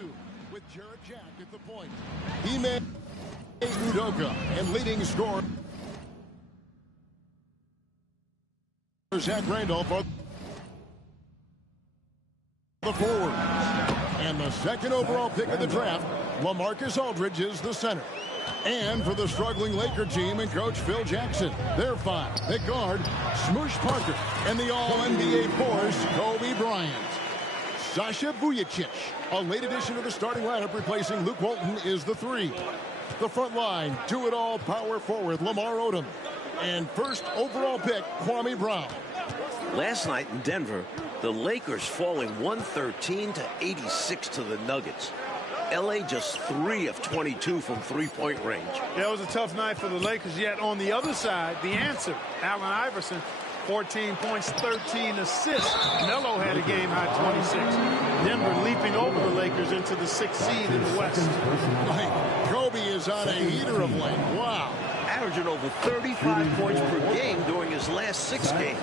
2 with Jarrett Jack at the point. Ime Udoka and leading scorer Zach Randolph are the forwards. And the second overall pick of the draft, LaMarcus Aldridge is the center. And for the struggling Laker team and coach Phil Jackson, they're 5 at guard, Smoosh Parker, and the All-NBA force, Kobe Bryant. Sasha Vujacic, a late addition to the starting lineup replacing Luke Walton, is the 3. The front line, do-it-all power forward Lamar Odom. And first overall pick, Kwame Brown. Last night in Denver, the Lakers falling 113-86 to the Nuggets. LA just 3 of 22 from three-point range. Yeah, it was a tough night for the Lakers, yet on the other side, the answer, Allen Iverson, 14 points, 13 assists. Melo had a game-high 26. Denver leaping over the Lakers into the 6th seed in the West. Kobe is on a heater of late. Wow. Averaging over 35 points per game during his last 6 games.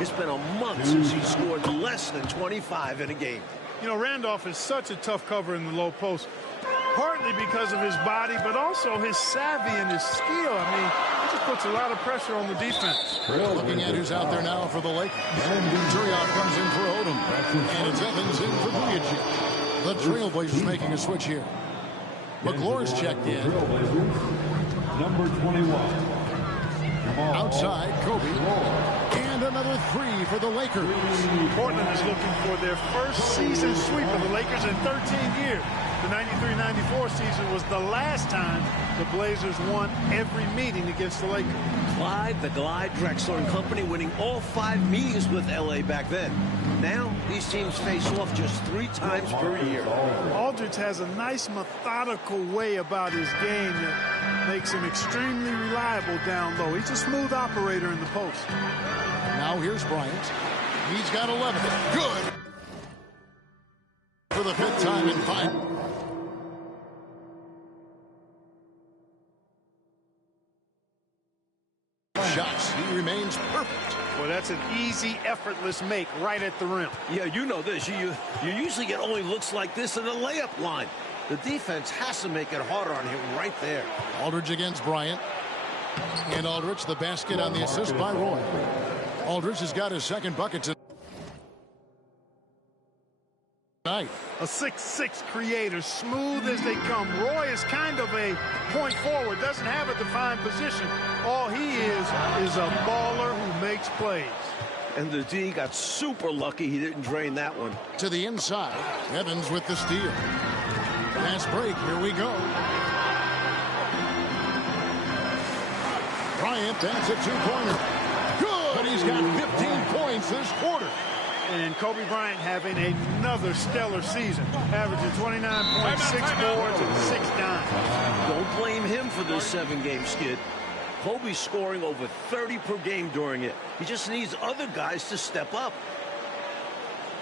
It's been a month since he scored less than 25 in a game. You know, Randolph is such a tough cover in the low post, partly because of his body, but also his savvy and his skill. I mean, he just puts a lot of pressure on the defense. Looking at who's out there now for the Lakers. Turioff comes in for Odom, and it's Evans in for Vujacic. The Trailblazers making a switch here. McClure's checked in. Number 21. Outside, Kobe. And another 3 for the Lakers. Portland is looking for their first season sweep of the Lakers in 13 years. The 93-94 season was the last time the Blazers won every meeting against the Lakers. Clyde, the Glide, Drexler and company winning all 5 meetings with LA back then. Now, these teams face off just 3 times per year. Aldridge has a nice methodical way about his game that makes him extremely reliable down low. He's a smooth operator in the post. Now here's Bryant. He's got 11. Good. For the 5th time in 5. Shots. He remains perfect. Well, that's an easy, effortless make right at the rim. Yeah, you know this. You usually get only looks like this in the layup line. The defense has to make it harder on him right there. Aldridge against Bryant. And Aldridge, the basket on the assist by Roy. Aldridge has got his second bucket tonight. A 6'6" creator, smooth as they come. Roy is kind of a point forward, doesn't have a defined position. All he is a baller who makes plays. And the D got super lucky he didn't drain that one. To the inside, Evans with the steal. Fast break, here we go. Bryant, that's a 2-pointer. Good, he's got 15 points this quarter. And Kobe Bryant having another stellar season, averaging 29.6 boards and 6 dimes. Don't blame him for this 7-game skid. Kobe's scoring over 30 per game during it. He just needs other guys to step up.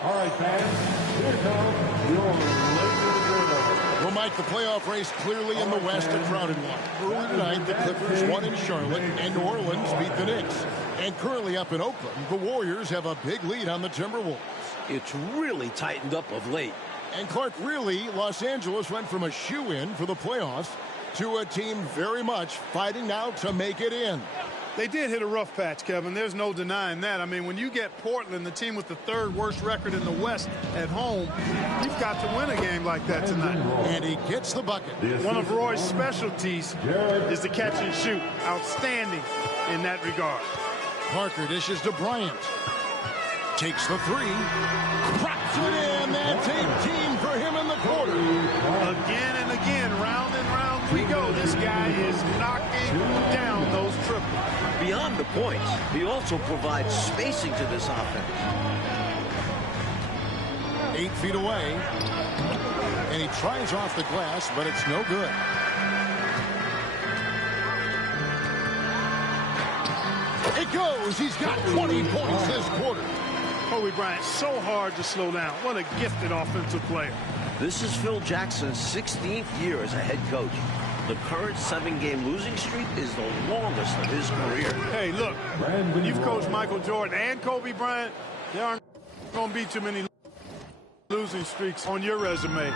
All right, fans, here comes your Lakers winner. Well, Mike, the playoff race clearly in the West, a crowded one. Early tonight, the Clippers won in Charlotte, and New Orleans beat the Knicks. And currently up in Oakland, the Warriors have a big lead on the Timberwolves. It's really tightened up of late. And Clark, really, Los Angeles went from a shoe-in for the playoffs to a team very much fighting now to make it in. They did hit a rough patch, Kevin. There's no denying that. I mean, when you get Portland, the team with the 3rd worst record in the West at home, you've got to win a game like that tonight. And he gets the bucket. One of Roy's specialties is the catch and shoot. Outstanding in that regard. Parker dishes to Bryant. Takes the 3. Drops it in. That's 18 for him in the quarter. Again and again, round and round we go. This guy is knocking down those triples. Beyond the points, he also provides spacing to this offense. 8 feet away. And he tries off the glass, but it's no good. It goes. He's got 20 points this quarter. Kobe Bryant, so hard to slow down. What a gifted offensive player. This is Phil Jackson's 16th year as a head coach. The current 7-game losing streak is the longest of his career. Hey, look, when you've coached Michael Jordan and Kobe Bryant, there aren't going to be too many losing streaks on your resume.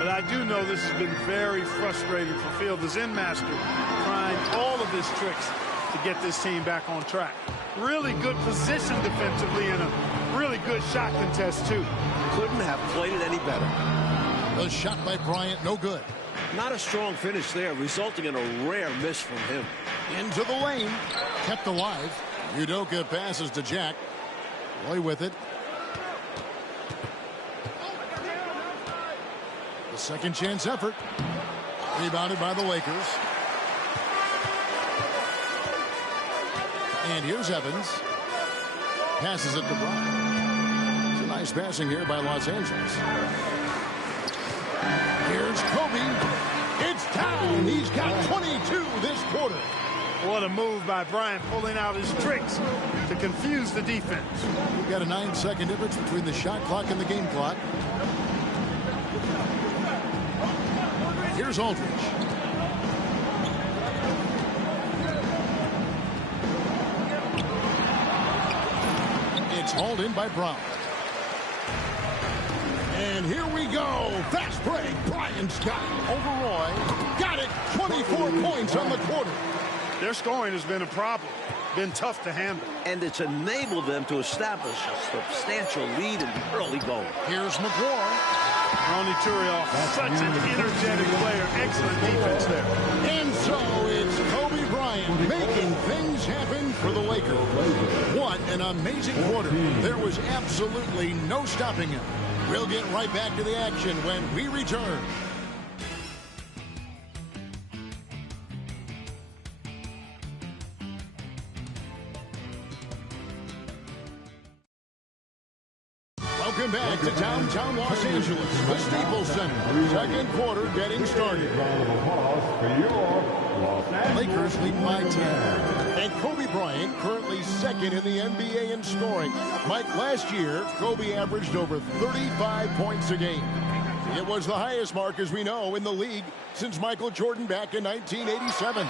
But I do know this has been very frustrating for Field. The Zen Master trying all of his tricks to get this team back on track. Really good position defensively and a really good shot contest, too. Couldn't have played it any better. The shot by Bryant, no good. Not a strong finish there, resulting in a rare miss from him. Into the lane, kept alive. Udoka passes to Jack. Roy with it. The second chance effort. Rebounded by the Lakers. And here's Evans. Passes it to Bryant. It's a nice passing here by Los Angeles. Here's Kobe. It's down. He's got 22 this quarter. What a move by Bryant, pulling out his tricks to confuse the defense. We've got a 9-second difference between the shot clock and the game clock. Here's Aldridge. It's hauled in by Brown. And here we go. Fast break. Bryant's got it over Roy. Got it. 24 points on the quarter. Their scoring has been a problem. Been tough to handle. And it's enabled them to establish a substantial lead in the early going. Here's McGraw. Ronny Turiaf, such an energetic player. Excellent defense there. And so it's Kobe Bryant making things happen for the Lakers. What an amazing quarter. There was absolutely no stopping him. We'll get right back to the action when we return. Welcome back to downtown Los Angeles, the Staples Center. Second quarter getting started. Lakers lead by 10. And Kobe Bryant currently second in the NBA in scoring. Mike, last year, Kobe averaged over 35 points a game. It was the highest mark, as we know, in the league since Michael Jordan back in 1987.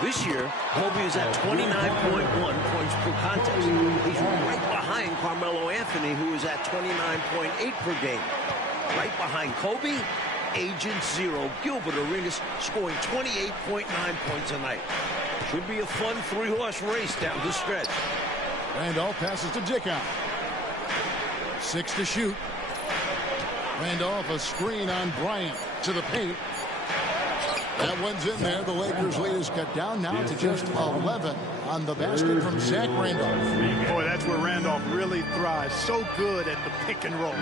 This year, Kobe is at 29.1 points per contest. He's right behind Carmelo Anthony, who is at 29.8 per game. Right behind Kobe, Agent Zero, Gilbert Arenas, scoring 28.9 points a night. Should be a fun three-horse race down the stretch. Randolph passes to Dickow. 6 to shoot. Randolph, a screen on Bryant to the paint. That one's in there. The Lakers' lead is cut down now to just 11 on the basket from Zach Randolph. Boy, that's where Randolph really thrives. So good at the pick and roll.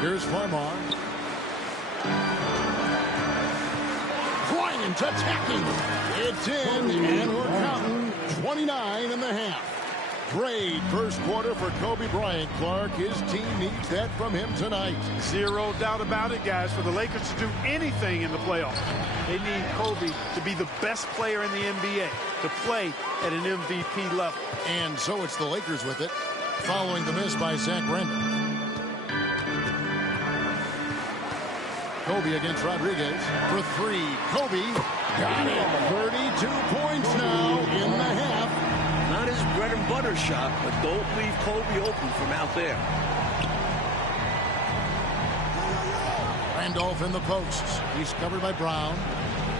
Here's Farmar. Bryant attacking. It's in, and we're counting 29 and a half. Great first quarter for Kobe Bryant, Clark. His team needs that from him tonight. Zero doubt about it, guys. For the Lakers to do anything in the playoffs, they need Kobe to be the best player in the NBA, to play at an MVP level. And so it's the Lakers with it, following the miss by Zach Randolph. Kobe against Rodriguez for three. Kobe got it. 32 points now in the half. Not his bread and butter shot, but don't leave Kobe open from out there. Randolph in the posts. He's covered by Brown.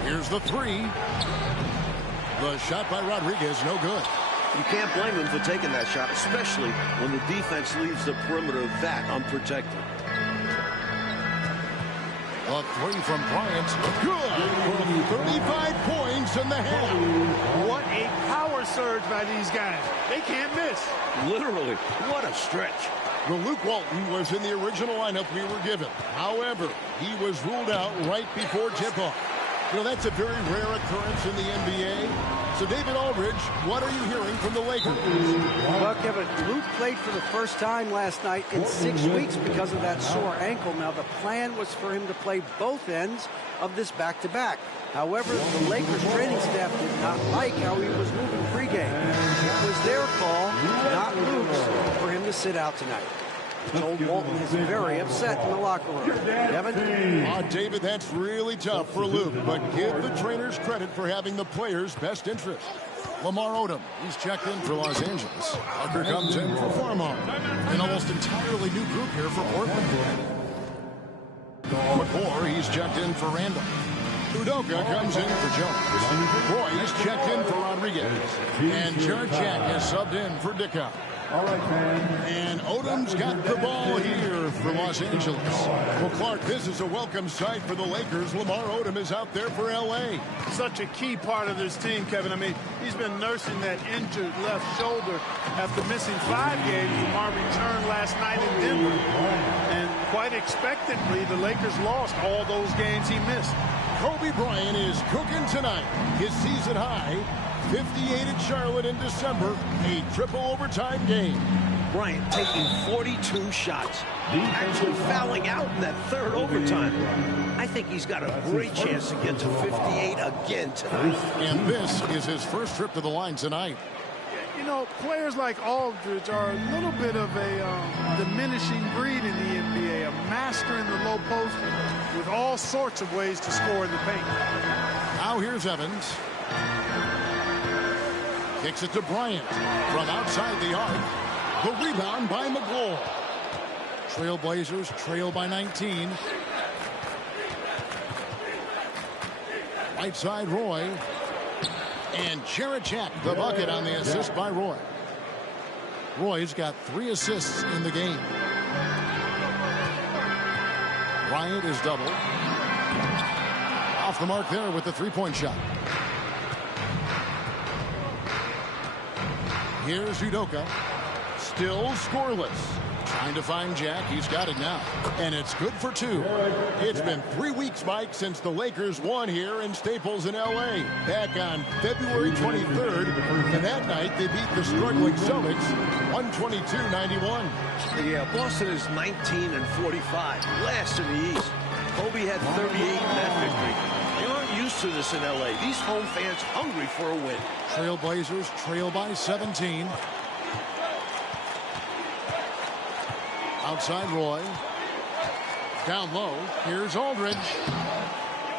Here's the three. The shot by Rodriguez, no good. You can't blame him for taking that shot, especially when the defense leaves the perimeter that unprotected. A three from Bryant. Good for 35 points in the half. What a power surge by these guys. They can't miss. Literally, what a stretch. Well, Luke Walton was in the original lineup we were given. However, he was ruled out right before tip-off. You know, that's a very rare occurrence in the NBA. So, David Aldridge, what are you hearing from the Lakers? Well, Kevin, Luke played for the first time last night in 6 weeks because of that sore ankle. Now, the plan was for him to play both ends of this back-to-back. However, the Lakers training staff did not like how he was moving pregame. It was their call, not Luke's, for him to sit out tonight. Joel Walton is very upset in the locker room. Kevin? David, that's really tough for Luke, but give the trainers credit for having the players' best interest. Lamar Odom, he's checked in for Los Angeles. Tucker comes in for Farmar. An almost entirely new group here for Portland. McClure, he's checked in for Randall. Udoka comes in for Jones. Roy's checked in for Rodriguez. And Jarrett Jack has subbed in for Dickow. All right, man. And Odom's got the ball here for Los Angeles. Well, Clark, this is a welcome sight for the Lakers. Lamar Odom is out there for L.A. Such a key part of this team, Kevin. I mean, he's been nursing that injured left shoulder after missing 5 games from our return last night in Denver. And quite expectantly, the Lakers lost all those games he missed. Kobe Bryant is cooking tonight. His season high, 58 at Charlotte in December, a triple overtime game. Bryant taking 42 shots, actually fouling out in that third overtime. I think he's got a great chance to get to 58 again tonight. And this is his first trip to the line tonight. You know, players like Aldridge are a little bit of a diminishing breed in the NBA, a master in the low post with all sorts of ways to score in the paint. Now here's Evans. Kicks it to Bryant from outside the arc. The rebound by McClure. Trailblazers trail by 19. Right side Roy. And Jarrett Jack, the bucket on the assist by Roy. Roy's got 3 assists in the game. Bryant is doubled. Off the mark there with the three-point shot. Here's Udoka. Still scoreless. Trying to find Jack. He's got it now. And it's good for 2. It's been 3 weeks, Mike, since the Lakers won here in Staples in L.A. back on February 23rd. And that night, they beat the struggling Celtics 122-91. Yeah, Boston is 19-45, last in the East. Kobe had 38 in that victory. They aren't used to this in L.A. These home fans hungry for a win. Trailblazers trail by 17. Outside Roy. Down low. Here's Aldridge.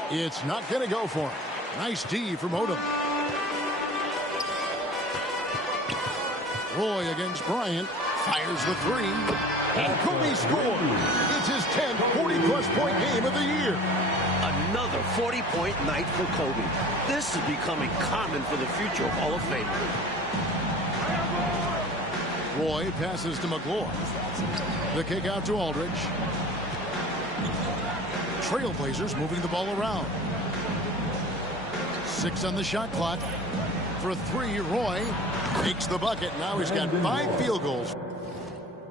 It's not going to go for him. Nice D from Odom. Roy against Bryant. Fires the 3. And Kobe scores. It's his 10th 40-plus point game of the year. Another 40-point night for Kobe. This is becoming common for the future Hall of Famer. Roy passes to McClure. The kick out to Aldridge. Trailblazers moving the ball around. 6 on the shot clock. For 3, Roy makes the bucket. Now he's got 5 field goals.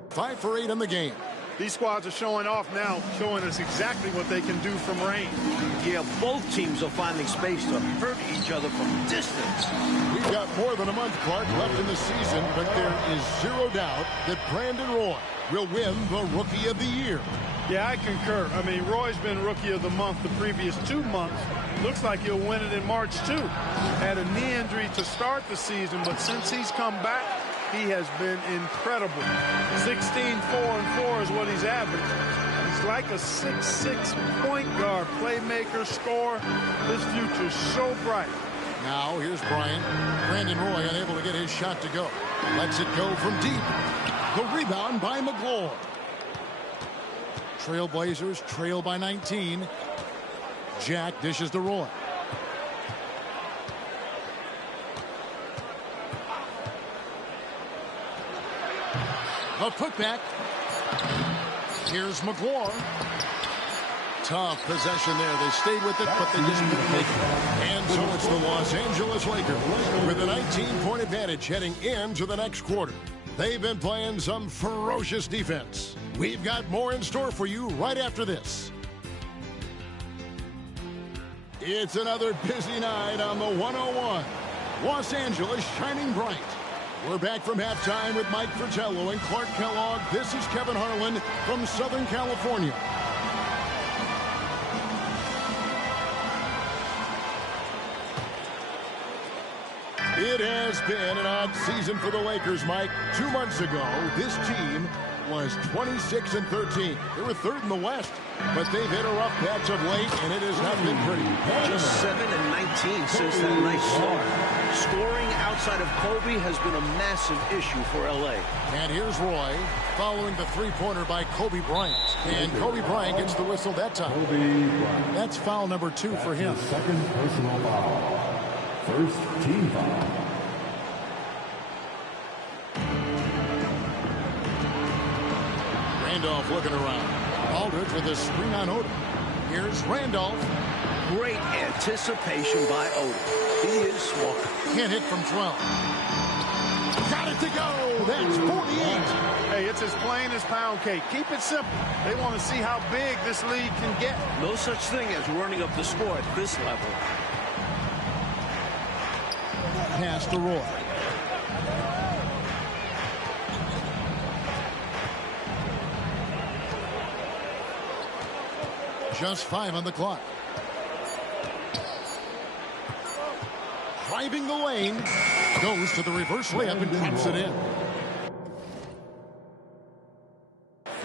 5 for 8 in the game. These squads are showing off now, showing us exactly what they can do from range. Yeah, both teams are finding space to hurt each other from distance. We've got more than a month, Clark, left in the season, but there is 0 doubt that Brandon Roy will win the Rookie of the Year. Yeah, I concur. I mean, Roy's been Rookie of the Month the previous 2 months. Looks like he'll win it in March, too. Had a knee injury to start the season, but since he's come back, he has been incredible. 16-4-4 is what he's averaged. He's like a 6'6" point guard, playmaker, scorer. His future's so bright. Now here's Bryant. Brandon Roy unable to get his shot to go. Lets it go from deep. The rebound by McClure. Trailblazers trail by 19. Jack dishes to Roy. A putback. Here's McClure. Tough possession there. They stayed with it, but they just couldn't make it. And so it's the Los Angeles Lakers with a 19-point advantage heading into the next quarter. They've been playing some ferocious defense. We've got more in store for you right after this. It's another busy night on the 101. Los Angeles shining bright. We're back from halftime with Mike Fratello and Clark Kellogg. This is Kevin Harlan from Southern California. It has been an odd season for the Lakers, Mike. 2 months ago, this team was 26-13. They were third in the West, but they've hit a rough patch of late, and it has not been pretty. Just 7-19 since that nice start. Scoring outside of Kobe has been a massive issue for L.A. And here's Roy following the three-pointer by Kobe Bryant. And Kobe Bryant gets the whistle that time. Kobe Bryant. That's foul number 2 for him. Second personal foul. First team foul. Randolph looking around. Aldridge with a screen on Odom. Here's Randolph. Great anticipation by Odom. He is smart. Can't hit from 12. Got it to go. That's 48. Hey, it's as plain as pound cake. Keep it simple. They want to see how big this lead can get. No such thing as running up the score at this level. Pass to Roy. Just 5 on the clock. Driving the lane. Goes to the reverse layup and drops it in.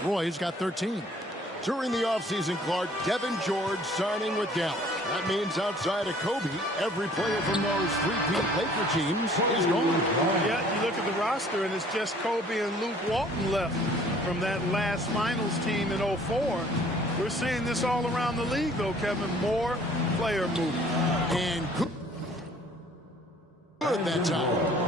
Roy's got 13. During the offseason, Clark, Devin George signing with Dallas. That means outside of Kobe, every player from those three-peat Laker teams is gone. Yeah, you look at the roster, and it's just Kobe and Luke Walton left from that last finals team in 04. We're seeing this all around the league, though, Kevin. More player movement. And good that time.